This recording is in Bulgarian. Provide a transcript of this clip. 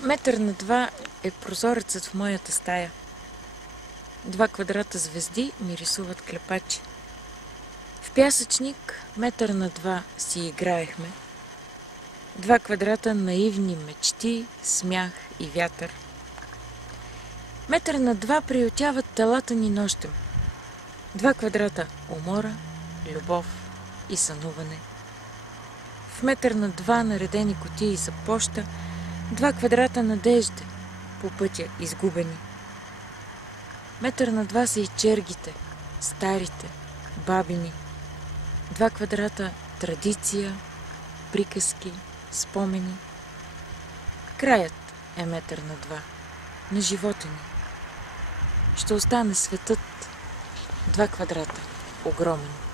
Метър на два е прозорецът в моята стая. 2 квадрата звезди ми рисуват клепачи. В пясъчник метър на два си играехме. 2 квадрата наивни мечти, смях и вятър. Метър на два приютяват телата ни нощем. 2 квадрата умора, любов и сънуване. В метър на два наредени кутии за поща, 2 квадрата надежда по пътя изгубени. Метър на два са и чергите, старите, бабини. 2 квадрата традиция, приказки, спомени. Краят е метър на два на живота ни. Ще остане светът 2 квадрата огромен.